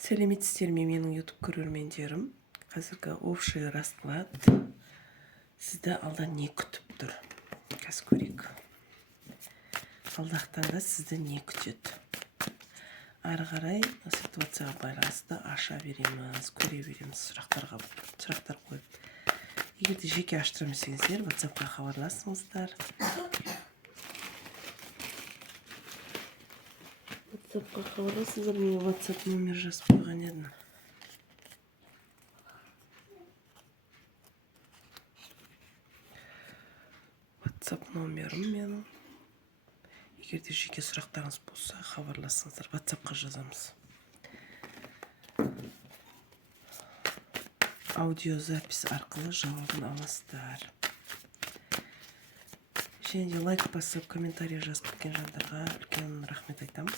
Сәлеметсіздер ме менің YouTube көрермендерім? Қазіргі общий расклад сізді алдан не күтіп тұр? Қазір көрейік. Алдағы таңда сізді не күтеді? Ары қарай ситуацияға байланысты аша береміз, көре береміз, сұрақтар қойып. Егер де жеке аштыра білсеңіздер, WhatsApp-қа хабарласыңыздар. WhatsApp-қа хабарласыңыздар, мен WhatsApp номер жазып қойған едім. WhatsApp номерім менің. Егер де жеке сұрақтарыңыз болса, хабарласыңыздар, WhatsApp-қа жазамыз. Аудиозапис арқылы жауабын аласыздар. Және де лайк басып, комментарий жазып кеткен жандарға үлкен рахмет айтамын.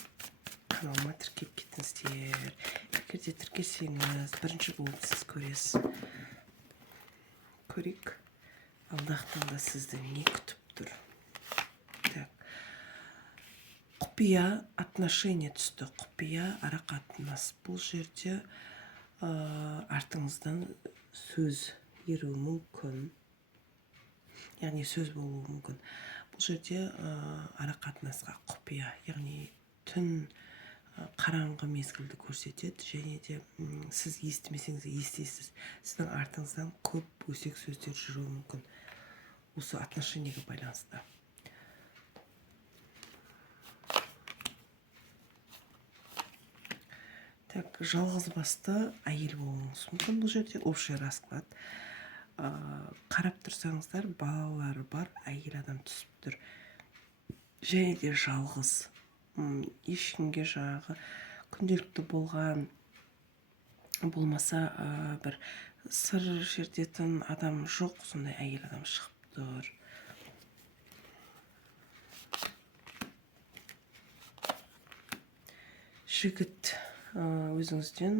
Каналыма тіркеп кетіңіздер. Егер де тіркелсеңіз, бірінші болып сіз көресіз. Көрейік. Алдағы таңда сізді не күтіп тұр? Құпия отношение түсті. Құпия арақатынас. Бұл жерде артыңыздан сөз еруі мүмкін. Яғни сөз болуы мүмкін. Бұл жерде арақатынасқа құпия, яғни түн қараңғы мезгілді көрсетеді, және де сіз естімесеңіз естисіз. Сіздің артыңыздан көп өсек сөздер жүруі мүмкін. Осы отношениеге байланысты. Так, жалғыз басты әйел болуыңыз мүмкін. Бұл жерде общий расклад. Қарап тұрсаңыздар, балалары бар әйел адам түсіп тұр. Және де жалғыз. Ешкімге жаңағы күнделікті болған болмаса бір сыр шертетін адам жоқ, сондай әйел адам шығып тұр. Жігіт өзіңізден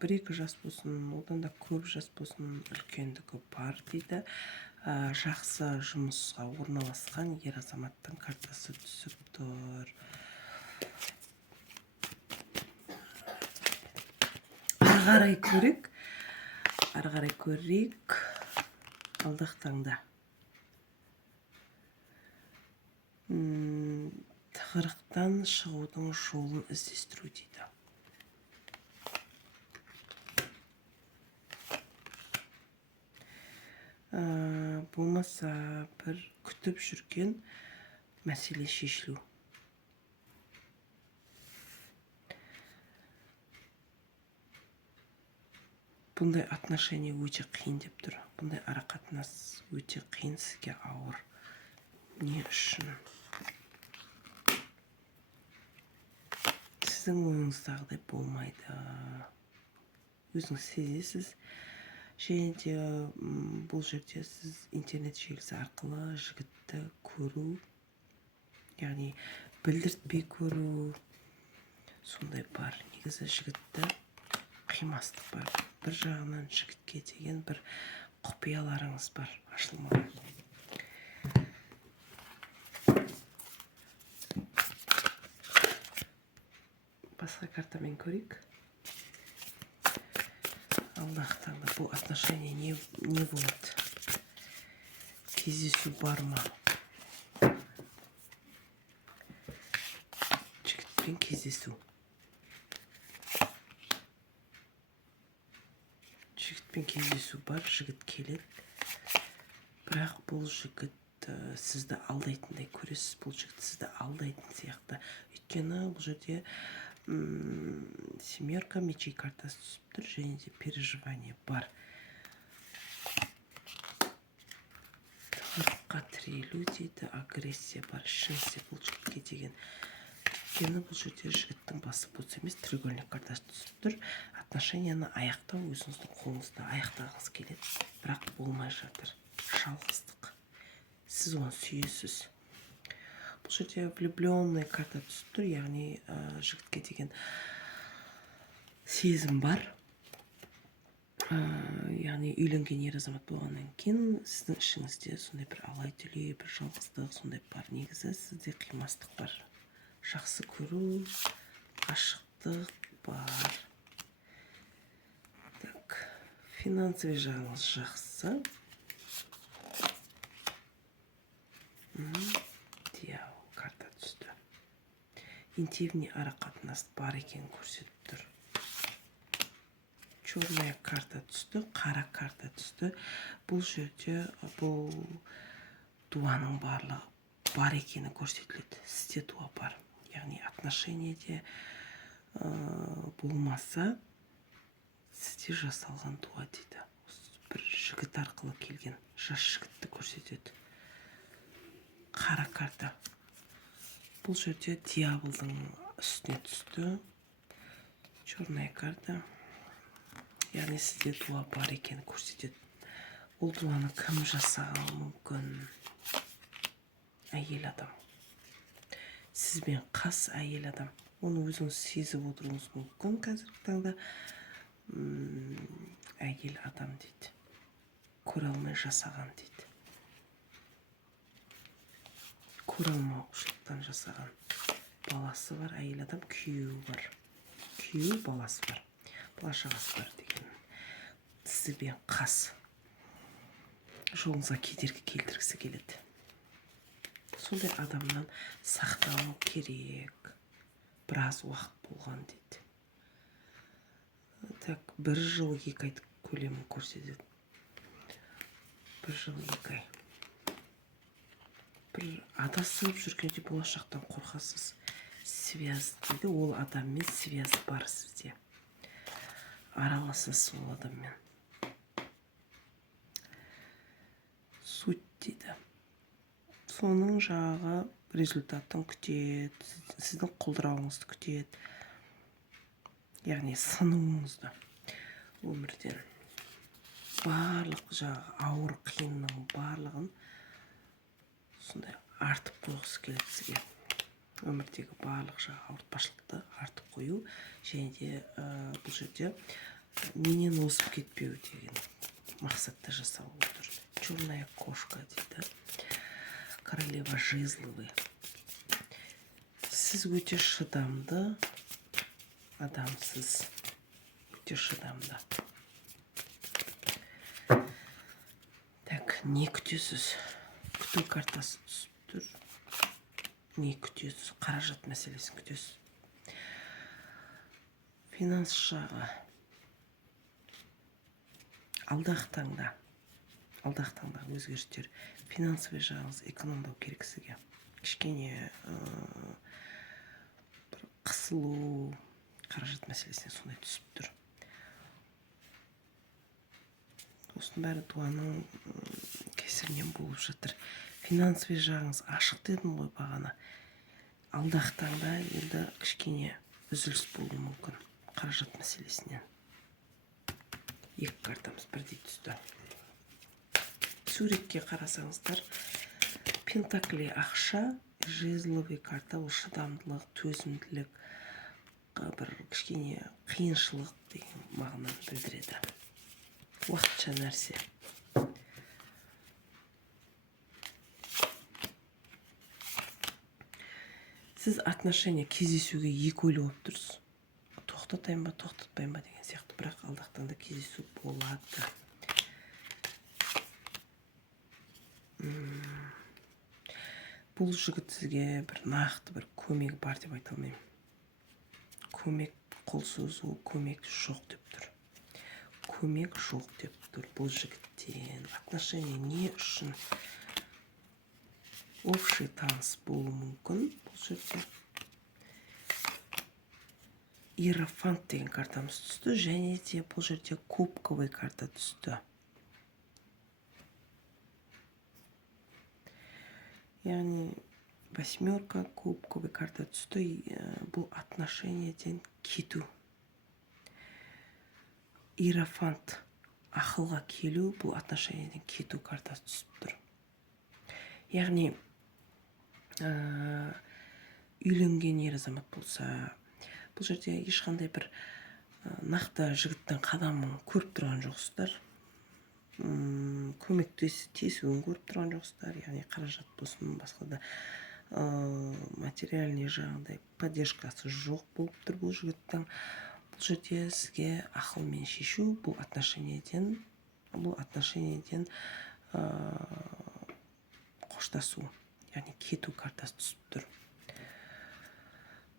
1-2 жас болсын, одан да көп жас болсын, үлкендігі бар дейді. Жақсы жұмысқа орналасқан ер азаматтың картасы түсіп тұр. Ары қарай көрейік. Алдағы таңда тығырықтан шығудың жолын іздестіру дейді. Болмаса бір күтіп жүрген мәселе шешілу. Бұндай отношение өте қиын деп тұр. Бұндай арақатынас өте қиын, сізге ауыр. Не үшін? Сіздің ойыңыздағыдай болмайды. Өзіңіз сезесіз. Және де бұл жерде сіз интернет желісі арқылы жігітті көру, яғни білдіртпей көру, сондай бар. Негізі жігітті қимастық бар. Бір жағынан жігітке деген бір құпияларыңыз бар, ашылмаған. Басқа картамен көрейік. Алдағы таңда бұл отношение не болады? Кездесу бар ма? Жігітпен кездесу. Жігітпен кездесу бар, жігіт келеді. Бірақ бұл жігіт сізді алдайтындай көресіз. Бұл жігіт сізді алдайтын сияқты. Өйткені бұл жерде семерка мечей картасы түсіп тұр, және де переживание бар. Тығырыққа тірелу дейді, агрессия бар. Ішіңізде бұл жігітке деген. Өйткені бұл жерде жігіттің басы болса емес, треугольник картасы түсіп тұр. Отношенияны аяқтау өзіңіздің қолыңызда аяқтағыңыз келеді, бірақ болмай жатыр. Жалғыздық. Сіз оны сүйесіз. Бұл жерде влюбленный карта түсіп тұр, яғни жігітке деген сезім бар. Яғни үйленген ер азамат болғаннан кейін сіздің ішіңізде сондай бір алай-түлей, бір жалғыздық сондай бар. Негізі сізде қимастық бар. Жақсы көру, ғашықтық бар. финансовый жағыңыз жақсы. Дьявол карта түсті. Интимный ара-қатынас бар екенін көрсетіп тұр. Черная карта түсті, қара карта түсті. Бұл жерде бұл дуаның барлығы бар екені көрсетіледі. Сізде дуа бар. Яғни отношениеде болмаса, сізде жасалған дуа дейді. Бір жігіт арқылы келген жас жігітті көрсетеді. Қара карта. Бұл жерде дьяволдың үстіне түсті. Черная карта. Яғни сізде дуа бар екені көрсетеді. Ол дуаны кім жасаған мүмкін? Әйел адам. Сізбен қас әйел адам. Оны өзіңіз сезіп отыруыңыз мүмкін қазіргі таңда. Әйел адам дейді. Көре алмай жасаған дейді. Көре алмаушылықтан жасаған. Баласы бар, әйел адам, күйеуі бар. Күйеуі, баласы бар. Бала-шағасы бар деген. Сізбен қас. Жолыңызға кедергі келтіргісі келеді. Сондай адамнан сақтану керек. Біраз уақыт болған дейді. Так, 1 жыл 2 ай көлемін көрсетеді. 1 жыл 2 ай. Бір адасып жүргенде болашақтан қорқасыз. Связь дейді. Ол адаммен связь бар сізде. Араласыз ол адаммен. Суть дейді. Соның жағы результатын күтеді. Сіздің құлдырауыңызды күтеді. Яғни сынуыңызды. Өмірден. Барлық жағы ауыр қиынның барлығын сондай артып қойғысы келеді сізге. Өмірдегі барлық жағы ауыртпашылықты артып қою. Және де бұл жерде менен озып кетпеу деген мақсатта жасалып отыр. Черная кошка дейді. Королева жезловый. Сіз өте шыдамды адамсыз. Өте шыдамды. Так, не күтесіз? Күту картасы түсіп тұр. Не күтесіз? Қаражат мәселесін күтесіз. Финанс жағы. Алдағы таңда өзгерістер. Финансовый жағыңыз экономдау керек сізге. Кішкене қысылу, қаражат мәселесіне сондай түсіп тұр. Осының бәрі дуаның кесірінен болып жатыр. Финансовый жағыңыз ашық дедім ғой бағана. Алдағы таңда енді кішкене үзіліс болуы мүмкін қаражат мәселесінен. 2 картамыз бірдей түсті. Суретке қарасаңыздар, пентакли ақша, жезловый карта, ол шыдамдылық, төзімділік, бір кішкене қиыншылық деген мағынаны білдіреді. Уақытша нәрсе. Сіз отношения кездесуге 2 ойлы болып тұрсыз. Тоқтатайын ба, тоқтатпайын ба деген сияқты, бірақ алдақтан да кездесу болады. Бұл жігіт сізге бір нақты бір көмегі бар деп айта алмаймын. Көмек қол созу, көмек жоқ деп тұр. Көмек жоқ деп тұр бұл жігіттен. Отношения не үшін? Общий таныс болу мүмкін бұл жерде. Иерофант деген картамыз түсті, және де бұл жерде кубковый карта түсті. Яғни 8 кубковый карта түсті. Бұл отношениеден кету. Иерофант ақылға келу, бұл отношениеден кету картасы түсіп тұр. Яғни үйленген ер азамат болса, бұл жерде ешқандай бір нақты жігіттің қадамын көріп тұрған жоқсыздар. Көмектесуін көріп тұрған жоқсыздар. Яғни қаражат болсын, басқа да материальный жағдай поддержкасы жоқ болып тұр бұл жігіттің. бұл жерде сізге ақылмен шешу, бұл отношениеден қоштасу, яғни кету картасы түсіп тұр.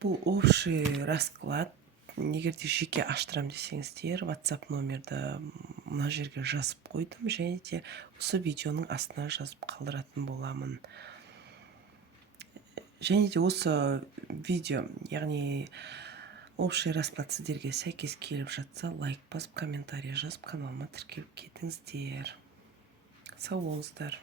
Бұл общий расклад. Егер де жеке аштырам десеңіздер, WhatsApp номерді мына жерге жазып қойдым, және де осы видеоның астына жазып қалдыратын боламын. Және де осы видео, яғни общий расклад сіздерге сәйкес келіп жатса, лайк басып, комментарий жазып, каналыма тіркеліп кетіңіздер. Сау болыңыздар.